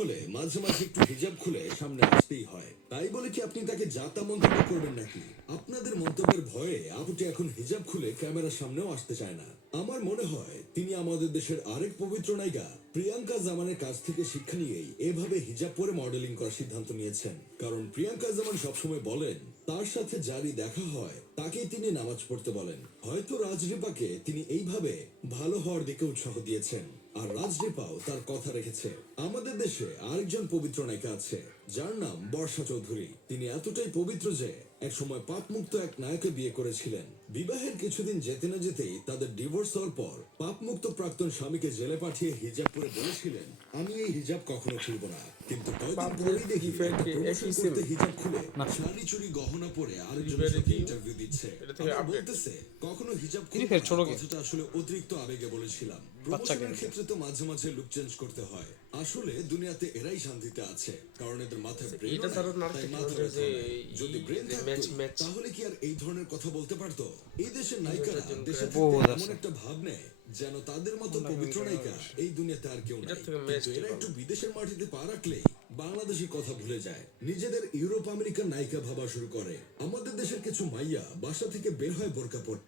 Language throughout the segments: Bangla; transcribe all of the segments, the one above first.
হলে মাঝে মাঝে একটু হিজাব খুলে সামনে আসতেই হয়। তাই বলে কি আপনি তাকে যা তা মন্তব্য করবেন নাকি? আপনাদের মন্তব্যের ভয়ে আপুটি এখন হিজাব খুলে ক্যামেরার সামনেও আসতে চায় না। আমার মনে হয় তিনি আমাদের দেশের আরেক পবিত্র নায়িকা প্রিয়াঙ্কা জামানের কাছ থেকে শিক্ষা নিয়েই এভাবে হিজাব পরে মডেলিং করার সিদ্ধান্ত নিয়েছেন। কারণ প্রিয়াঙ্কা জামান সবসময় বলেন তার সাথে যারই দেখা হয় তাকেই তিনি নামাজ পড়তে বলেন। হয়তো রাজরিপাকে তিনি এইভাবে ভালো হওয়ার দিকে উৎসাহ দিয়েছেন, আর রাজরিপাও তার কথা রেখেছে। আমাদের দেশে আরেকজন পবিত্র নায়িকা আছে যার নাম বর্ষা চৌধুরী। তিনি এতটাই পবিত্র যে একসময় পাপমুক্ত এক নায়ককে বিয়ে করেছিলেন। বিবাহের কিছুদিন যেতে না যেতেই তাদের ডিভোর্স হওয়ার পর পাপমুক্ত প্রাক্তন স্বামীকে জেলে পাঠিয়ে হিজাব পরে বলেছিলেন আমি এই হিজাব কখনো খুলব না। কিন্তু কয়েকদিন পরেই দেখি একটা প্রমোশন করতে হিজাব খুলে শাড়ি চুড়ি গহনা পরে আরেকজনের সাথে ইন্টারভিউ দিচ্ছে। আবার বলতেছে কখনো হিজাব খুলব না, কথাটা আসলে অতিরিক্ত আবেগে বলেছিলাম। প্রমোশনের ক্ষেত্রে তো মাঝে মাঝে লুক চেঞ্জ করতে হয়। আসলে দুনিয়াতে এরাই শান্তিতে আছে, কারণ এদের মাথায় ব্রেন নাই, তাই মাথা ব্যথা নাই। যদি ব্রেন থাকতো তাহলে কি আর এই ধরনের কথা বলতে পারতো? এই দেশের নায়িকারা দেশে থাকতে এমন একটা ভাব নেয় যেন তাদের মতো পবিত্র নায়িকা এই দুনিয়াতে আর কেউ নাই। কিন্তু এরা একটু বিদেশের মাটিতে পা রাখলেই বাংলাদেশের কথা ভুলে যায়, নিজেদের ইউরোপ আমেরিকার নায়িকা ভাবা শুরু করে। আমাদের দেশের কিছু মাইয়া বাসা থেকে বের হয় বোরকা পরে।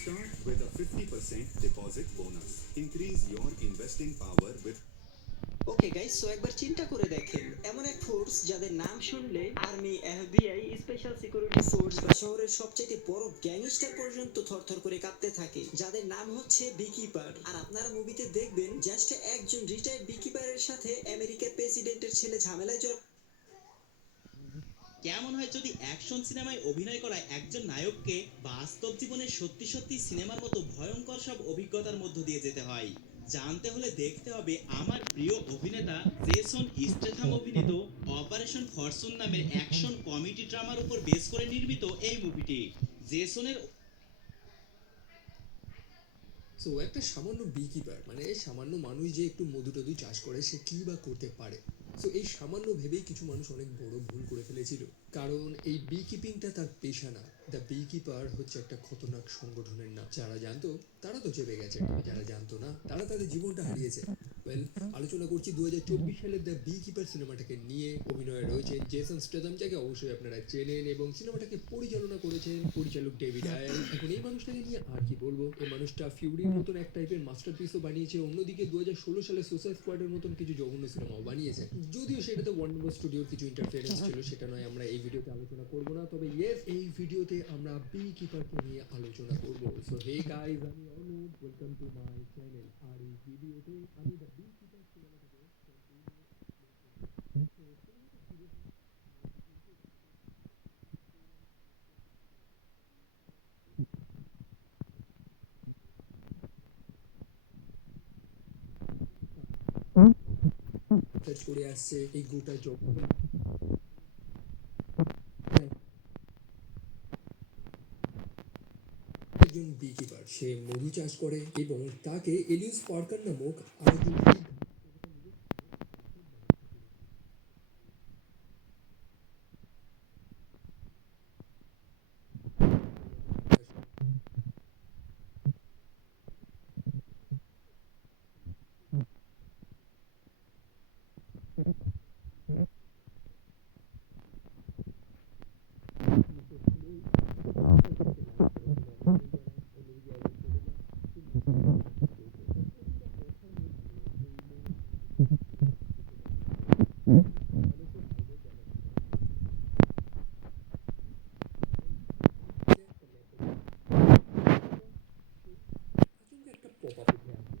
Start with a 50% deposit bonus. Increase your investing power with okay guys, so একবার চিন্তা করে দেখেন, এমন এক ফোর্স যাদের নাম শুনলে army, FBI, special security force বা শহরের সবচেয়ে বড় গ্যাংস্টার পর্যন্ত থরথর করে কাঁপতে থাকে, যাদের নাম হচ্ছে বিকিপার। আর আপনারা মুভিতে দেখবেন জাস্ট একজন রিটায়ার্ড বিকিপারের সাথে আমেরিকার প্রেসিডেন্টের ছেলে ঝামেলায় জড়। কেমন হয় যদি অ্যাকশন সিনেমায় অভিনয় করা একজন নায়ককে বাস্তব জীবনে সত্যি সত্যি সিনেমার মতো ভয়ঙ্কর সব অভিজ্ঞতার মধ্য দিয়ে যেতে হয়? জানতে হলে দেখতে হবে আমার প্রিয় অভিনেতা জেসন স্টেথাম অভিনীত অপারেশন ফরচুন নামের অ্যাকশন কমেডি ড্রামার উপর বেস করে নির্মিত এই মুভিটি। জেসনের সো একটা সামান্য বিকিপার মানে সামান্য মানুষ যে একটু মধু টধু চাষ করে সে কী বা করতে পারে। সো এই সামান্য ভেবেই কিছু মানুষ অনেক বড় ভুল করে ফেলেছিল, কারণ এই বি কিপিংটা তার পেশা না। দ্য বি কিপার হচ্ছে একটা খতরনাক সংগঠনের নাম। যারা জানতো তারা তো চেপে গেছে, যারা জানতো না তারা তাদের জীবনটা হারিয়েছে। ওয়েল, আলোচনা করছি 2024 সালের দ্য বি কিপার সিনেমাটাকে নিয়ে। অভিনয়ে রয়েছেন জেসন স্টেথম, যাকে অবশ্যই আপনারা চেনেন, এবং সিনেমাটাকে পরিচালনা করেছেন পরিচালক ডেভিড আয়ার। এখন এই মানুষটাকে নিয়ে আর কি বলবো, এই মানুষটা ফিউরির মতন এক টাইপের মাস্টারপিসও বানিয়েছে, অন্যদিকে 2016 সালে সুসাইড স্কোয়াডের মতন কিছু জঘন্য সিনেমাও বানিয়েছে। যদিও সেটাতে ওয়ার্নার স্টুডিওর কিছু ইন্টারফারেন্স ছিল, সেটা নয় আমরা এই ভিডিওতে আলোচনা করব না। তবে ইয়েস, এই ভিডিওতে আমরা বি কিপারকে নিয়ে আলোচনা করব। সো হে গাইস, আমি Anup, welcome to my channel. আর এই ভিডিওতে আমি দ্য বি কিপার সিনেমাটাকে সার্চ করে আসছে এই গোটা জগৎ। একজন বি কিপার, সে মধু চাষ করে এবং তাকে এলিউস পার্কার নামক আরেকজন একটা পপ আপ উঠে আসে।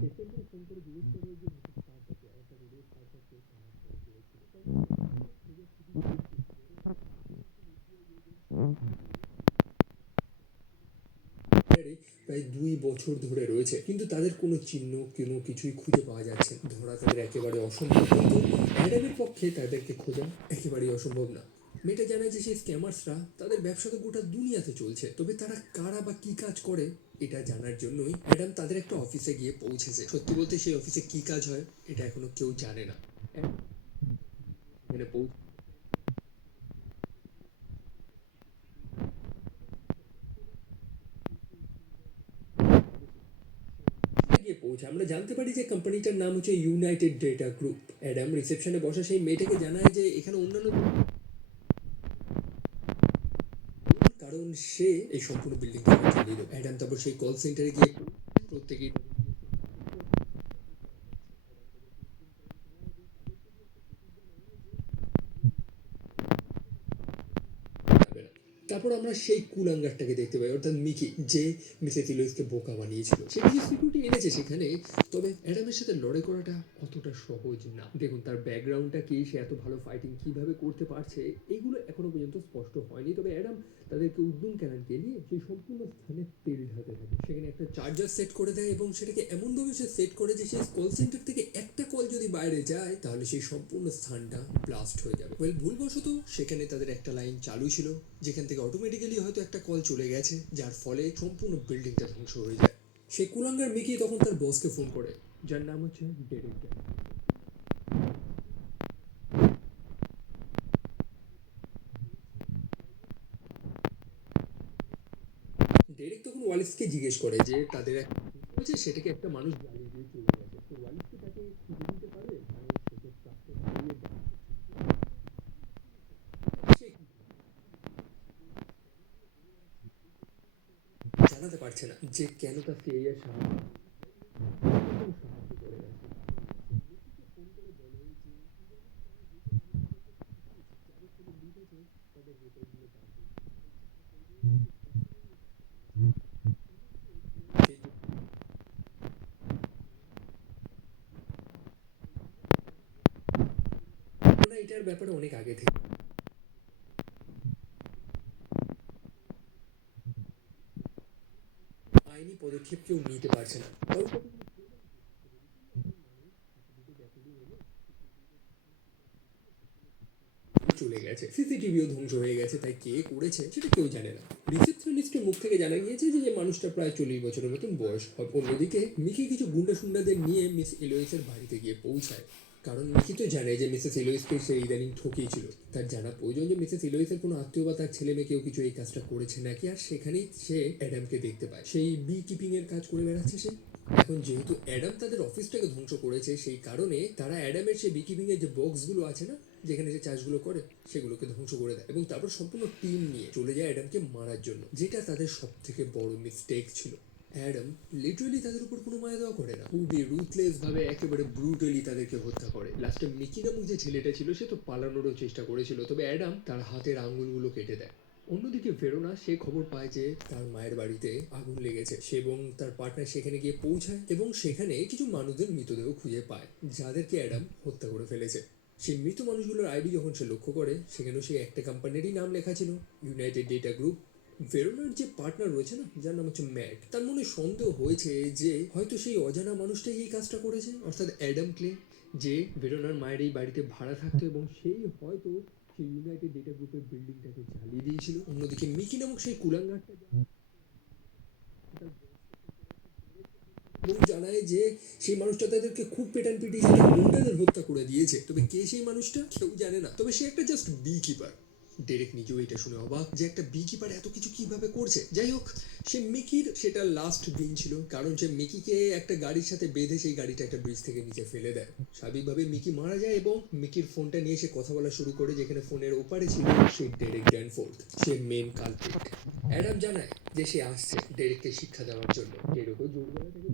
পেশেন্টকে ফোন করে জিজ্ঞেস করে যে মিসেস পার্কারকে অর্থাৎ রোজ পার্কারকে কারা কল করেছিল। তাই প্রায় 2 বছর ধরে রয়েছে, কিন্তু তাদের কোনো চিহ্ন কোনো কিছুই খুঁজে পাওয়া যাচ্ছে না। ধরা তাদের একেবারে অসম্ভব, কিন্তু অ্যাডামের পক্ষে তাদেরকে খোঁজা একেবারেই অসম্ভব না। মেয়েটা জানায় যে সেই স্ক্যামার্সরা তাদের ব্যবসা তো গোটা দুনিয়াতে চলছে, তবে তারা কারা বা কি কাজ করে এটা জানার জন্যই অ্যাডাম তাদের একটা অফিসে গিয়ে পৌঁছেছে। সত্যি বলতে সেই অফিসে কি কাজ হয় এটা এখনো কেউ জানে না। এখানে পৌঁছে গিয়ে পৌঁছে আমরা জানতে পারি যে কোম্পানিটার নাম হচ্ছে ইউনাইটেড ডেটা গ্রুপ। অ্যাডাম রিসেপশনে বসা সেই মেয়েটাকে জানায় যে এখানে অন্যান্য, কারণ সে এই সম্পূর্ণ বিল্ডিংটাকে চালিয়ে দেবে। অ্যাডাম তারপর সেই কল সেন্টারে গিয়ে প্রত্যেকেই যাবে না। তারপর আমরা সেই কুলাঙ্গারটাকে দেখতে পাই, অর্থাৎ মিকি, যে মিসেস ইলোইসকে বোকা বানিয়েছিল। সে কিছু সিকিউরিটি এনেছে সেখানে, তবে অ্যাডামের সাথে লড়াই করাটা অতটা সহজ না। দেখুন তার ব্যাকগ্রাউন্ডটা কি, সে এত ভালো ফাইটিং কিভাবে করতে পারছে এগুলো এখনো পর্যন্ত স্পষ্ট হয়নি। তবে অ্যাডাম তাদেরকে উদ্যম ক্যাননকে নিয়ে সেই সম্পূর্ণ স্থানে তেল ঢালতে থাকে। সেখানে একটা চার্জার সেট করে দেয় এবং সেটাকে এমনভাবে সে সেট করে যে সেই কল সেন্টার থেকে একটা কল যদি বাইরে যায় তাহলে সেই সম্পূর্ণ স্থানটা ব্লাস্ট হয়ে যাবে। ভুলবশত সেখানে তাদের একটা লাইন চালু ছিল যেখান থেকে অটোমেটিক্যালি হয়তো একটা কল চলে গেছে, যার ফলে সম্পূর্ণ বিল্ডিংটা ধ্বংস হয়ে যায়। সেই কুলাঙ্গার মিকি তখন তার বসকে ফোন করে, যার নাম হচ্ছে ডেরেক। ডেরেক তখন ওয়ালিসকে জিজ্ঞেস করে যে তাদের এক হয়েছে, সেটাকে একটা মানুষ জ্বালিয়ে দিয়ে চলে গেছে। তো ওয়ালিস কি তাকে খুঁজে দিতে পারবে, কারণ সে তো ট্রাকটা চালিয়ে দেয়। সে জানাতে পারছে না যে কেন তার সিআইএ সাহায্য করে গেছে। আমরা এটার ব্যাপারে অনেক আগে থেকে আইনি পদক্ষেপ কেউ নিতে পারছে না। চলে গেছে, সিসিটিভিও ধ্বংস হয়ে গেছে, তাই কে করেছে সেটা কেউ জানে না। রিসেপশনিস্টের মুখ থেকে জানা গিয়েছে যে মানুষটা প্রায় 40 বছরের মতন বয়স হবে। অন্যদিকে মিকি কিছু গুন্ডা সুন্ডাদের নিয়ে মিস ইলোইসের বাড়িতে গিয়ে পৌঁছায়, কারণ মিকি তো জানে যে মিসেস ইলোইসকে সে ইদানিং ঠকিয়েছিল। তার জানা প্রয়োজন যে মিসেস ইলোইসের কোনো আত্মীয় বা তার ছেলে মেয়ে কেউ কিছু এই কাজটা করেছে নাকি। আর সেখানেই সে অ্যাডামকে দেখতে পায়, সেই বি কিপিং এর কাজ করে বেড়াচ্ছে সে। এখন যেহেতু অ্যাডাম তাদের অফিসটাকে ধ্বংস করেছে, সেই কারণে তারা অ্যাডামের সেই বিকিপিং এর যে বক্সগুলো আছে না, যেখানে যে চাষগুলো করে, সেগুলোকে ধ্বংস করে দেয় এবং তারপর সম্পূর্ণ টিম নিয়ে চলে যায় অ্যাডামকে মারার জন্য, যেটা তাদের সব থেকে বড় মিস্টেক ছিল। অ্যাডাম লিটারালি তাদের উপর কোনো মায়া দেওয়া করে না, খুবই রুথলেস ভাবে একেবারে ব্রুটালি তাদেরকে হত্যা করে। লাস্টে মিকি নামক যে ছেলেটা ছিল সে তো পালানোরও চেষ্টা করেছিল, তবে অ্যাডাম তার হাতের আঙ্গুলগুলো কেটে দেয়। অন্যদিকে ভেরোনা সে খবর পায় যে তার মায়ের বাড়িতে আগুন লেগেছে। সে এবং তার পার্টনার সেখানে গিয়ে পৌঁছায় এবং সেখানে কিছু মানুষদের মৃতদেহ খুঁজে পায় যাদেরকে অ্যাডাম হত্যা করে ফেলেছে। সেই মৃত মানুষগুলোর আইডি যখন সে লক্ষ্য করে, সেখানেও সেই একটা কোম্পানিরই নাম লেখা ছিল, ইউনাইটেড ডেটা গ্রুপ। ভেরোনার যে পার্টনার রয়েছে না, যার নাম হচ্ছে ম্যাট, তার মনে সন্দেহ হয়েছে যে হয়তো সেই অজানা মানুষটাই এই কাজটা করেছে, অর্থাৎ অ্যাডাম ক্লে, যে ভেরোনার মায়ের এই বাড়িতে ভাড়া থাকতো এবং সেই হয়তো সেই ইউনাইটেড ডেটা গ্রুপের বিল্ডিংটাকে জ্বালিয়ে দিয়েছিল। অন্যদিকে মিকি নামক সেই কুলাঙ্গারটা এবং জানায় যে সেই মানুষটা তাদেরকে খুব পেটান পিটিয়ে গুন্ডাদের হত্যা করে দিয়েছে। তবে কে সেই মানুষটা কেউ জানে না, তবে সে একটা জাস্ট বি কিপার। ডেরেক নিজেও এটা শুনে অবাক যে একটা বি কিপার এত কিছু কিভাবে করছে। যাই হোক, সে মিকির সেটা লাস্ট দিন ছিল, কারণ সে মিকিকে একটা গাড়ির সাথে বেঁধে সেই গাড়িটা একটা ব্রিজ থেকে নিচে ফেলে দেয়। স্বাভাবিকভাবে মিকি মারা যায় এবং মিকির ফোনটা নিয়ে সে কথা বলা শুরু করে, যেখানে ফোনের ওপারে ছিল সেই ডেরেক ড্যানফোর্ড, সে মেন কালপ্রিট। অ্যাডাম জানায় যে সে আসছে ডেরেককে শিক্ষা দেওয়ার জন্য। ডেরেকও জোর গলায় তাকে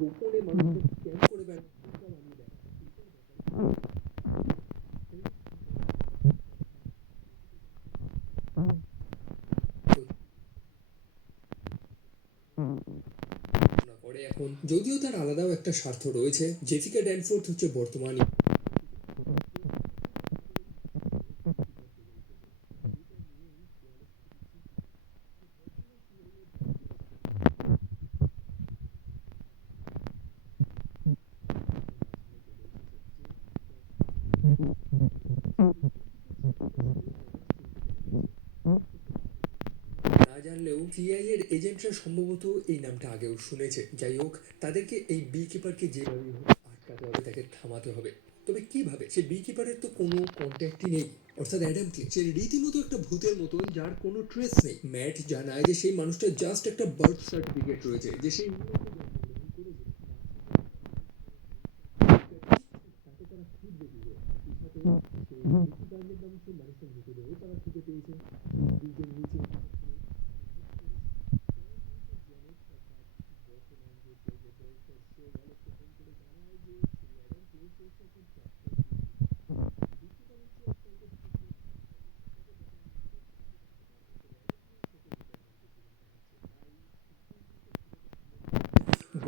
গোপনে মানুষকে স্ক্যাম করে বেড়াচ্ছে সেটাও আমি দেখাচ্ছি। এটার ব্যাপারে না করে এখন, যদিও তার আলাদাও একটা স্বার্থ রয়েছে। জেসিকা ড্যানফোর্থ হচ্ছে বর্তমান না জানলেও সিআইএ এর এজেন্টরা সম্ভবত এই নামটা আগেও শুনেছে। যাই হোক, তাদেরকে এই বি কিপারকে যেভাবেই হোক আটকাতে হবে, তাকে থামাতে হবে। তবে কিভাবে? সে বি কিপারের তো কোনো কন্ট্যাক্টই নেই, অর্থাৎ অ্যাডাম ক্লে সে রীতিমতো একটা ভূতের মতন, যার কোনো ট্রেস নেই। ম্যাট জানায় যে সেই মানুষটার জাস্ট একটা বার্থ সার্টিফিকেট রয়েছে, যে সেই ইংল্যান্ডে জন্মগ্রহণ করেছে। তাকে তারা খুঁজবে কি করে? একই সাথে সেই নিকি বার্নের নামে সেই মানুষটার মৃতদেহ তারা খুঁজে পেয়েছে ব্রিজের নিচে।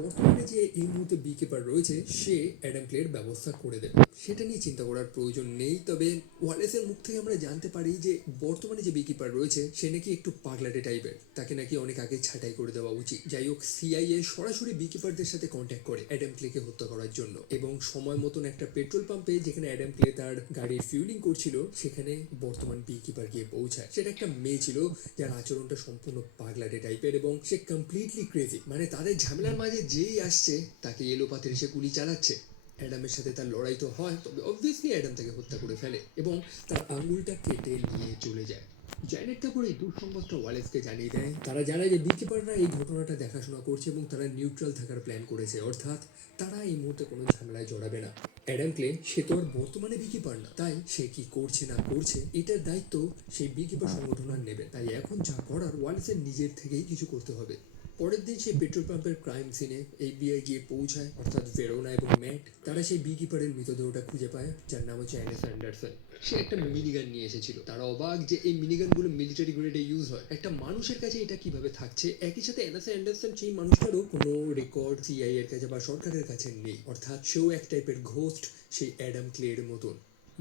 বর্তমানে যে এই মুহূর্তে বি কিপার রয়েছে, সে অ্যাডাম ক্লের ব্যবস্থা করে দেবে, সেটা নিয়ে চিন্তা করার প্রয়োজন নেই। তবে ওয়ালেসের মুখ থেকে আমরা জানতে পারি যে বর্তমানে যে বি কিপার রয়েছে সে নাকি একটু পাগলাটে টাইপের, তাকে নাকি অনেক আগে ছাঁটাই করে দেওয়া উচিত। যাই হোক, সিআইএ সরাসরি বি কিপারদের সাথে কন্ট্যাক্ট করে অ্যাডাম ক্লেকে হত্যা করার জন্য, এবং সময় মতন একটা পেট্রোল পাম্পে যেখানে অ্যাডাম ক্লে তার গাড়ির ফিউলিং করছিল, সেখানে বর্তমান বি কিপার গিয়ে পৌঁছায়। সেটা একটা মেয়ে ছিল যার আচরণটা সম্পূর্ণ পাগলাটে টাইপের, এবং সে কমপ্লিটলি ক্রেজি। মানে তাদের ঝামেলার মাঝে যেই আসছে তাকে এলোপাথের এসে গুলি চালাচ্ছে। অ্যাডামের সাথে তার লড়াই তো হয়, তবে অবভিয়াসলি অ্যাডাম তাকে হত্যা করে ফেলে এবং তার আঙুলটা কেটে নিয়ে চলে যায়। জ্যানেট কাপুর এই দুঃসংবাদটা ওয়ালেসকে জানিয়ে দেয়। তারা জানায় যে বিকিপাররা এই ঘটনাটা দেখাশোনা করছে এবং তারা নিউট্রাল থাকার প্ল্যান করেছে, অর্থাৎ তারা এই মুহূর্তে কোনো ঝামেলায় জড়াবে না। অ্যাডাম ক্লে সে তো আর বর্তমানে বিকিপার না, তাই সে কি করছে না করছে এটার দায়িত্ব সেই বিকিপার সংগঠন আর নেবে। তাই এখন যা করার ওয়ালেসের নিজের থেকেই কিছু করতে হবে। পরের দিন সেই পেট্রোল পাম্পের ক্রাইম সিনে এফবিআই গিয়ে পৌঁছায়, অর্থাৎ ভেরোনা এবং ম্যাট। তারা সেই বি কিপারের মৃতদেহটা খুঁজে পায়, যার নাম হচ্ছে অ্যানেস অ্যান্ডারসন। সে একটা মিনিগান নিয়ে এসেছিল। তারা অবাক যে এই মিনিগানগুলো মিলিটারি গ্রেডে ইউজ হয়, একটা মানুষের কাছে এটা কিভাবে থাকছে। একই সাথে অ্যানেস অ্যান্ডারসন সেই মানুষটারও কোনো রেকর্ড সিআইএ এর কাছে বা সরকারের কাছে নেই, অর্থাৎ সেও এক টাইপের ঘোস্ট, সেই অ্যাডাম ক্লের মতন।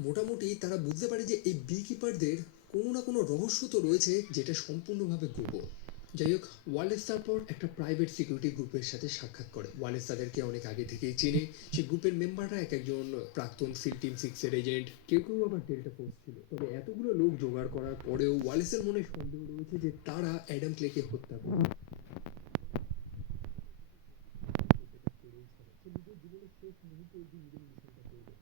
মোটামুটি তারা বুঝতে পারে যে এই বি কিপারদের কোনো না কোনো রহস্য তো রয়েছে, যেটা সম্পূর্ণভাবে গোপন। যাই হোক, ওয়ালেস তারপর একটা প্রাইভেট সিকিউরিটি গ্রুপের সাথে সাক্ষাৎ করে। ওয়ালেস তাদেরকে অনেক আগে থেকেই চেনে। সেই গ্রুপের মেম্বাররা এক একজন প্রাক্তন সিল টিম 6 এর এজেন্ট, কেউ কেউ আবার ডেল্টা ফোর্স ছিল। তবে এতগুলো লোক জোগাড় করার পরেও ওয়ালেসের মনে সন্দেহ রয়েছে যে তারা অ্যাডাম ক্লেকে হত্যা করে। সে নিজের জীবনের শেষ মুহূর্তে অবধি নিজের মিশনটা করবে।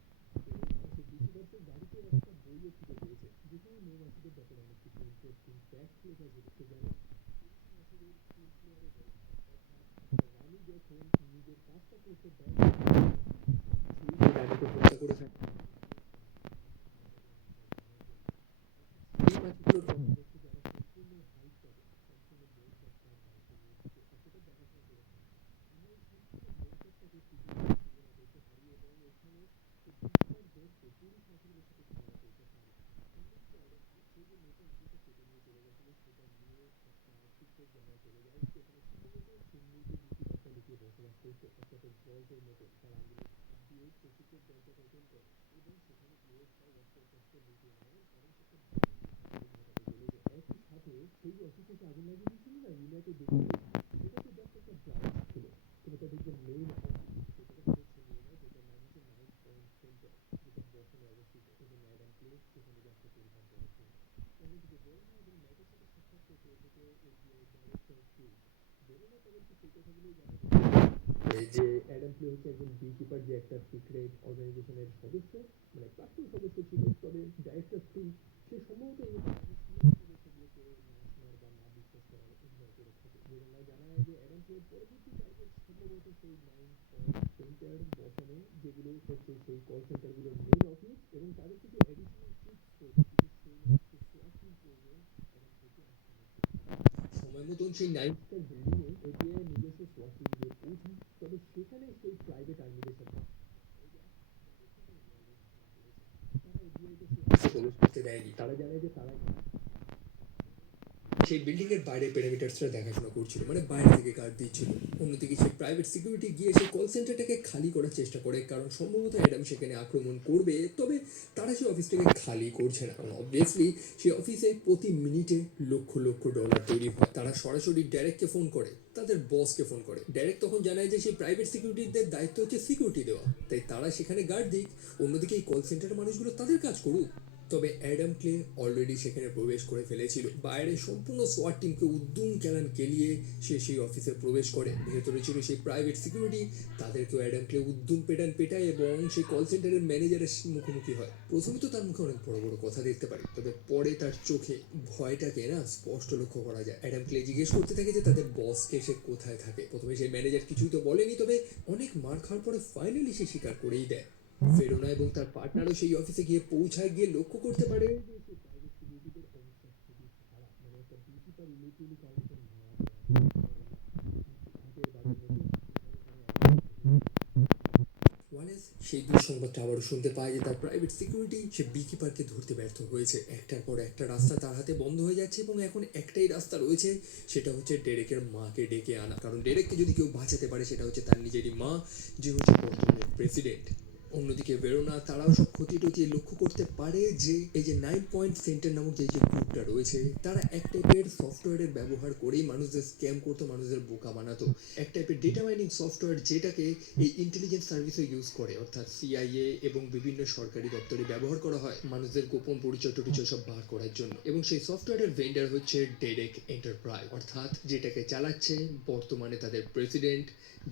সে বিকিপার্সের গাড়িতে একটা বইও খুঁজে পেয়েছে, যেখানে মৌমাছিদের ব্যাপারে অনেক কিছু ইন্টারেস্টিং ফ্যাক্ট লেখা ছিল। সে জানে রানী যখন নিজের কাজটা করতে দেয় সেই রানীকে হত্যা করে ফেলে। এই মাছগুলোর কথা হচ্ছে যারা সম্পূর্ণ হাইট পাবে, সম্পূর্ণ মৌচাক তার দায়িত্ব নিয়েছে, এতটা দেখাশোনা করে থাকে। আমরা এই সম্পূর্ণ মৌচাকটাকে পৃথিবীর তুলনা করতে পারি, এবং এখানে বিজ্ঞানদের 40 বছরের সাথে তুলনা করতে পারি। অন্যদিকে সেই যে মেয়েটা নিজেকে কেটে নিয়ে চলে গেছিল, সেটা নিয়ে একটা সিক্রেট জায়গায় চলে যায়, যেখানে সম্ভবত সেই মুহূর্তে বিকিপারটা লুকিয়ে বসবাস করতো, অর্থাৎ ভল্টের মতো। তার আঙ্গুলে হাত দিয়ে সেই সিক্রেট দরজাটা ওপেন করে এবং সেখানে গিয়ে সব অস্ত্রশস্ত্র লুকিয়ে নেয়, কারণ সে একটা ঘটাতে চলেছে। একই সাথে সেই যে অফিসে আগুন লাগিয়ে দিয়েছিল না রিনাকে দেখে, সেটা তো জাস্ট একটা ব্রাঞ্চ ছিল। তবে তাদের যে মেইন অফিস, সেটাকে তাদের সরিয়ে নেয়, যেটার নাম হচ্ছে নাইট পয়েন্ট সেন্টার, যেটা বসনে অবস্থিত, এবং অ্যাডাম ক্লে সেখানে যাচ্ছে পরিকল্পনা শুনে। অন্যদিকে বেরোনা এবং ম্যাটের সাথে সাক্ষাৎ করতে এসেছে এফবিআই ডাইরেক্টর ক্রুজ। বেরোনা তাদেরকে সেই কথাগুলোই জানাবে এই যে অ্যাডাম ক্লে হচ্ছে একজন বি কিপার, যে একটা সিক্রেট অর্গানাইজেশনের সদস্য, মানে প্রাক্তন সদস্য ছিল। তবে ডাইরেক্টর ক্রুজ সে সম্ভবত এই সেগুলোকে না শোনার বা না বিশ্বাস করার অভিনয় করে থাকে। বেরোনা জানায় যে অ্যাডাম ক্লের পরবর্তী টার্গেট সম্ভবত সেই 9 সেন্টার বসানো, যেগুলো হচ্ছে সেই কল সেন্টারগুলোর মেইন অফিস, এবং তাদের কিছু অ্যাডিশনাল চিপস রয়েছে, কিছু সৈনিককে সোয়াচিং করবে অ্যাডাম ক্লেকে আটকানোর জন্য। সময় মতন সেই 9 স্টার বিল্ডিংয়ে এফবিআই নিজস্ব SWAT টিম গিয়ে পৌঁছায়, তবে সেখানে সেই প্রাইভেট আর্মিদের সাথে প্রবেশ করতে দেয়নি। তারা জানায় যে তারা সেই বিল্ডিং এর বাইরে প্যারামিটারসরা দেখাশোনা করছিল, মানে বাইরে থেকে গার্ড দিচ্ছিল। অন্যদিকে সেই প্রাইভেট সিকিউরিটি গিয়ে সেই কল সেন্টারটাকে খালি করার চেষ্টা করে, কারণ সম্ভবত অ্যাডাম সেখানে আক্রমণ করবে। তবে তারা সেই অফিসটাকে খালি করছে না, কারণ অবভিয়াসলি সেই অফিসে প্রতি মিনিটে লক্ষ লক্ষ ডলার তৈরি হয়। তারা সরাসরি ডেরেককে ফোন করে, তাদের বসকে ফোন করে। ডেরেক তখন জানায় যে সেই প্রাইভেট সিকিউরিটিদের দায়িত্ব হচ্ছে সিকিউরিটি দেওয়া, তাই তারা সেখানে গার্ড দিক, অন্যদিকে এই কল সেন্টারের মানুষগুলো তাদের কাজ করুক। তবে অ্যাডাম ক্লে অলরেডি সেখানে প্রবেশ করে ফেলেছিল। বাইরে সম্পূর্ণ সোয়াট টিমকে উদ্যম কেলান কেলিয়ে সে সেই অফিসে প্রবেশ করে। ভেতরে ছিল সেই প্রাইভেট সিকিউরিটি, তাদেরকেও অ্যাডাম ক্লে উদ্যম পেটায় এবং সেই কল সেন্টারের ম্যানেজারের মুখোমুখি হয়। প্রথমে তো তার মুখে অনেক বড় বড় কথা দেখতে পারি, তবে পরে তার চোখে ভয়টাকে না স্পষ্ট লক্ষ্য করা যায়। অ্যাডাম ক্লে জিজ্ঞেস করতে থাকে যে তাদের বসকে সে কোথায় থাকে। প্রথমে সেই ম্যানেজার কিছুই তো বলেনি, তবে অনেক মার খাওয়ার পরে ফাইনালি সে স্বীকার করেই দেয়। ফেরোনা এবং তার পার্টনারও সেই অফিসে গিয়ে পৌঁছায়, গিয়ে লক্ষ্য করতে পারে যে সেই প্রাইভেট সিকিউরিটিদের অবস্থা খুবই খারাপ। মানে একটা বিউটি পার লিটারালি কাউকে ওয়ালেস সেই দুঃসংবাদটা আবারও শুনতে পায় যে তার প্রাইভেট সিকিউরিটি সে বিকিপারকে ধরতে ব্যর্থ হয়েছে। একটার পর একটা রাস্তা তার হাতে বন্ধ হয়ে যাচ্ছে এবং এখন একটাই রাস্তা রয়েছে, সেটা হচ্ছে ডেরেকের মাকে ডেকে আনা। কারণ ডেরেককে যদি কেউ বাঁচাতে পারে সেটা হচ্ছে তার নিজেরই মা, যে হচ্ছে বর্তমানে প্রেসিডেন্ট। অন্যদিকে ভেরোনা তারাও সব ক্ষতি টতি লক্ষ্য করতে পারে যে এই যে 9 পয়েন্ট সেন্টার নামক যে গ্রুপটা রয়েছে, তারা এক টাইপের সফটওয়্যারের ব্যবহার করেই মানুষদের স্ক্যাম করতো, মানুষদের বোকা বানাতো। এক টাইপের ডেটা মাইনিং সফটওয়্যার, যেটাকে এই ইন্টেলিজেন্স সার্ভিসও ইউজ করে, অর্থাৎ সিআইএ এবং বিভিন্ন সরকারি দপ্তরে ব্যবহার করা হয় মানুষদের গোপন পরিচয় টরিচয় সব বার করার জন্য। এবং সেই সফটওয়্যারের ভেন্ডার হচ্ছে ডেরেক এন্টারপ্রাইজ, অর্থাৎ যেটাকে চালাচ্ছে বর্তমানে তাদের প্রেসিডেন্ট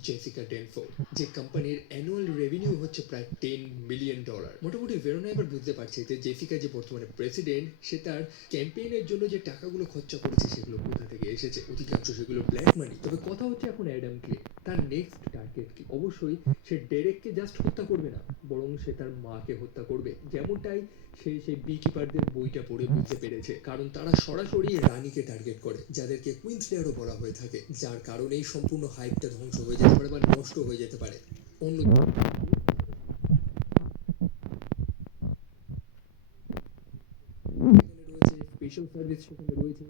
জেসিকা ডেনফোর্ড, যে কোম্পানির অ্যানুয়াল রেভিনিউ হচ্ছে প্রায় $10 মিলিয়ন। মোটামুটি ভেরোনা এবার বুঝতে পারছে যে জেসিকা যে বর্তমানে প্রেসিডেন্ট, সে তার ক্যাম্পেইনের জন্য যে টাকাগুলো খরচা করেছে সেগুলো কোথা থেকে এসেছে, অধিকাংশ সেগুলো ব্ল্যাক মানি। তবে কথা হচ্ছে এখন অ্যাডাম ক্লে তার নেক্সট টার্গেট কি। অবশ্যই সে ডেরেককে জাস্ট হত্যা করবে না, বরং সে তার মাকে হত্যা করবে, যেমনটাই সে সেই বিকিপারদের বইটা পড়ে বুঝতে পেরেছে। কারণ তারা সরাসরি রানীকে টার্গেট করে, যাদেরকে কুইন স্লেয়ারও বলা হয়ে থাকে, যার কারণেই সম্পূর্ণ হাইপটা ধ্বংস হয়ে যেতে পারে বা নষ্ট হয়ে যেতে পারে। অন্য রয়েছে স্পেশাল সার্ভিস, সেখানে রয়েছে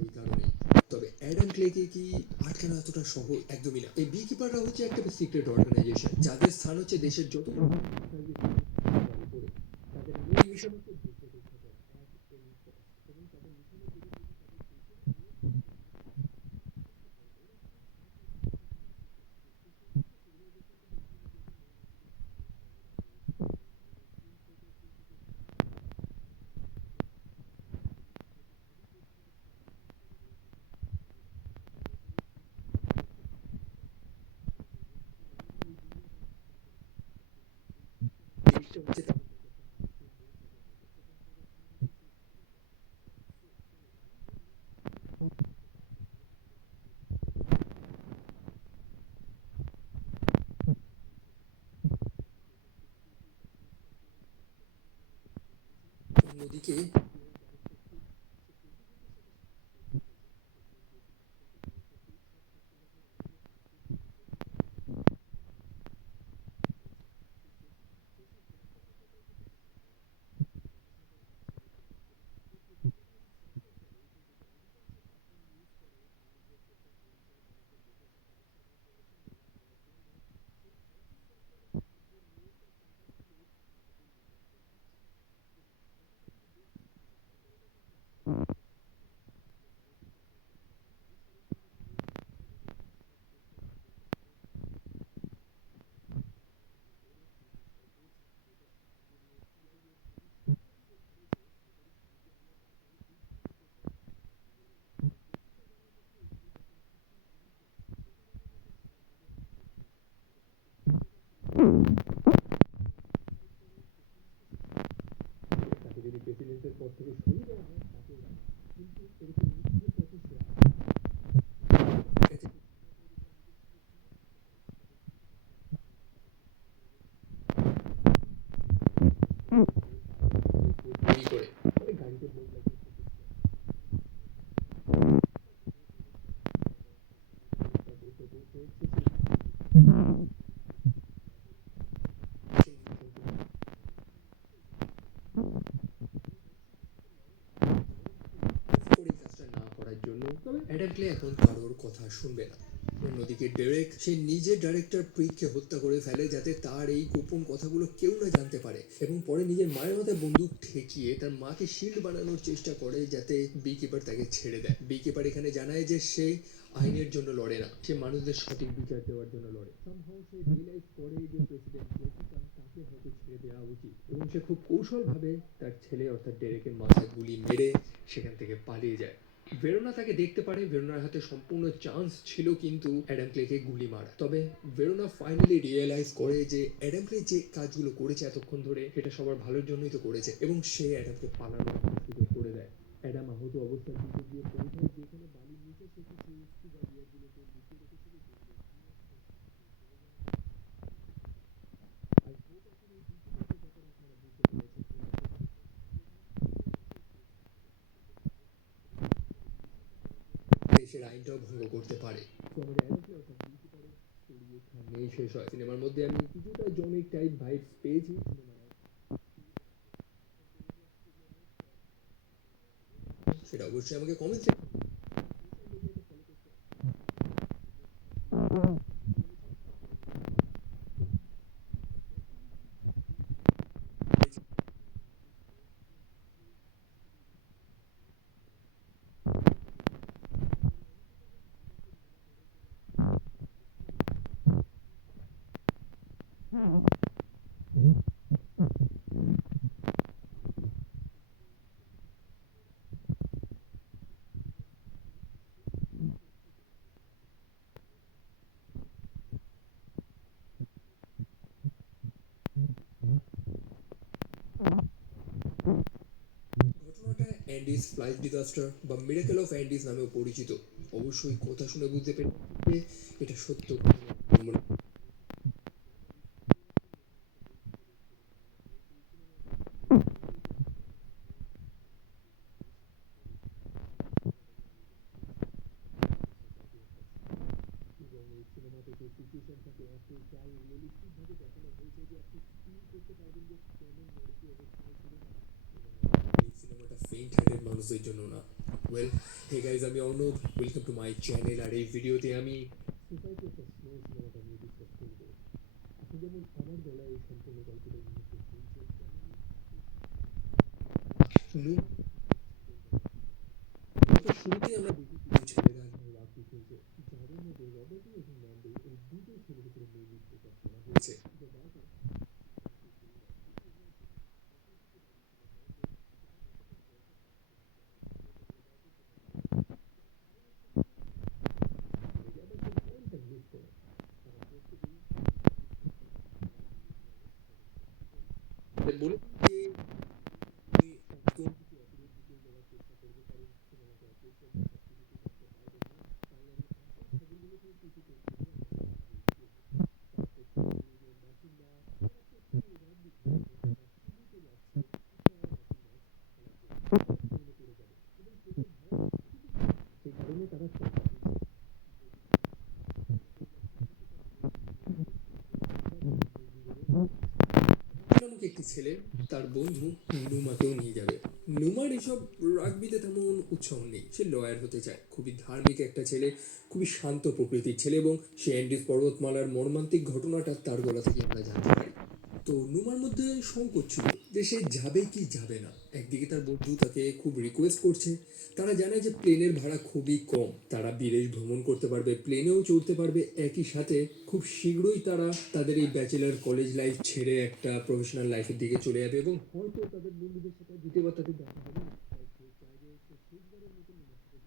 ওই কারণে। তবে অ্যাডাম ক্লেকে কি আটকানো এতটা সহজ? একদমই না। এই বিকিপাররা হচ্ছে একটা সিক্রেট অর্গানাইজেশন, যাদের স্থান হচ্ছে দেশের যত তাদের মূল মিশন হচ্ছে দেশকে রক্ষা করা এবং তাদের মিশনের দেশটা হচ্ছে অন্যদিকে তাকে যদি প্রেসিডেন্টের পদ থেকে সরিয়ে দেওয়া হয় তাকে কিন্তু এরকম নিজের পথে সে তবে অ্যাডাম ক্লে এখন কারোর কথা শুনবে না। অন্যদিকে ডেরেক, সে নিজের ডাইরেক্টর প্রিককে হত্যা করে ফেলে যাতে তার এই গোপন কথাগুলো কেউ না জানতে পারে, এবং পরে নিজের মায়ের মাথায় বন্দুক ঠেকিয়ে তার মাকে শিল্ড বানানোর চেষ্টা করে যাতে বিকিপার তাকে ছেড়ে দেয়। বিকিপার এখানে জানায় যে সে আইনের জন্য লড়ে না, সে মানুষদের সঠিক বিচার দেওয়ার জন্য লড়ে। সামহাও সে রিয়েলাইজ করে যে প্রেসিডেন্ট জেসিকা তাকে হয়তো ছেড়ে দেওয়া উচিত, এবং সে খুব কৌশলভাবে তার ছেলে অর্থাৎ ডেরেকের মাথায় গুলি মেরে সেখান থেকে পালিয়ে যায়। ভেরোনা তাকে দেখতে পারে, ভেরোনার হাতে সম্পূর্ণ চান্স ছিল কিন্তু অ্যাডাম ক্লেকে গুলি মারা। তবে ভেরোনা ফাইনালি রিয়েলাইজ করে যে অ্যাডাম ক্লে যে কাজগুলো করেছে এতক্ষণ ধরে সেটা সবার ভালোর জন্যই তো করেছে, এবং সে অ্যাডামকে পালানোর সুযোগ করে দেয়। অ্যাডাম আহত অবস্থায় দিকে গিয়ে পৌঁছায় যেখানে বালির নিচে সে কিছু স্কুবা গিয়ারগুলোকে লুকিয়ে রেখেছিল। I hope এখন এই বিকিপারের ব্যাপারে আপনারা বুঝতে পেরেছেন। দেশের আইনটাও ভঙ্গ করতে পারে। তো আমাদের অ্যাডাপ্টার অর্থাৎ বিকিপারের স্টোরি এখানেই শেষ হয়। সিনেমার মধ্যে আমি কিছুটা জনিক টাইপ ভাইবস পেয়েছি সিনেমায়, সেটা অবশ্যই আমাকে কমেন্ট সেকশনে ঘটনাটা অ্যান্ডিস ফ্লাইট ডিজাস্টার বা মিরাকেল অফ অ্যান্ডিস নামেও পরিচিত। অবশ্যই কথা শুনে বুঝতে পেরে এটা সত্য ঘটনা। এবং এই সিনেমা থেকে সিচুয়েশন থাকে এতটাই রিয়েলিস্টিক ভাবে দেখানো হয়েছে যে আপনি ফিল করতে পারবেন যে কেমন নরকীয় অবস্থায় ছিল তারা। এই সিনেমাটা ফেইন্ট হার্টেড মানুষদের জন্য না। ওয়েল, হে গাইজ, আমি Arnab, welcome to my channel. আর এই ভিডিওতে আমি সোসাইটি অফ দ্য স্নো সিনেমাটা নিয়ে ডিসকাস করব। আপনি যেমন আমার গলায় এই সম্পূর্ণ গল্পটা মুহূর্তে শুনছেন, শুনুন। শুরুতেই আমরা দেখি কিছু ছেলেরা রাগবি খেলছে, যাদের মধ্যে রবার্টো এবং ম্যান্ডো এই দুটো ছেলের উপরে মেইনলি ফোকাস করা হয়েছে। বলে যে আপনি একদম কিছু অপরাধ দিকে যাওয়ার চেষ্টা করবে, কারণ সিনেমাতে অপরাধ সবকিছু জানতে পারবেন না, তাই আমি আসল খবরগুলো থেকে কিছু তথ্য দিয়ে আপনাদের বাসিন্দা রাগবি খেলছে, তারা শুরুতে যাচ্ছে পড়ে যাবে এবং পেটের ভাড়া সেই কারণে তারা নামক একটি ছেলে তার বন্ধু নুমাকেও নিয়ে যাবে। নুমার এসব রাগবিতে তেমন উৎসাহ নেই, সে লয়ার হতে চায়। খুবই ধার্মিক একটা ছেলে, খুবই শান্ত প্রকৃতির ছেলে, এবং সে অ্যান্ডিস পর্বতমালার মর্মান্তিক ঘটনাটা তার গলা থেকে আমরা জানতে পারি। তো নুমার মধ্যে সংকোচ ছিল যে সে যাবে কি যাবে না। একদিকে তার বন্ধু তাকে খুব রিকোয়েস্ট করছে, তারা জানে যে প্লেনের ভাড়া খুবই কম, তারা বিদেশ ভ্রমণ করতে পারবে, প্লেনেও চড়তে পারবে, একই সাথে খুব শীঘ্রই তারা তাদের এই ব্যাচেলার কলেজ লাইফ ছেড়ে একটা প্রফেশনাল লাইফের দিকে চলে যাবে, এবং হয়তো তাদের বন্ধুদের সাথে দ্বিতীয়বার তাদের দেখা হবে না। তাই সে চায় যে সে শেষবারের মতো নুমার সাথে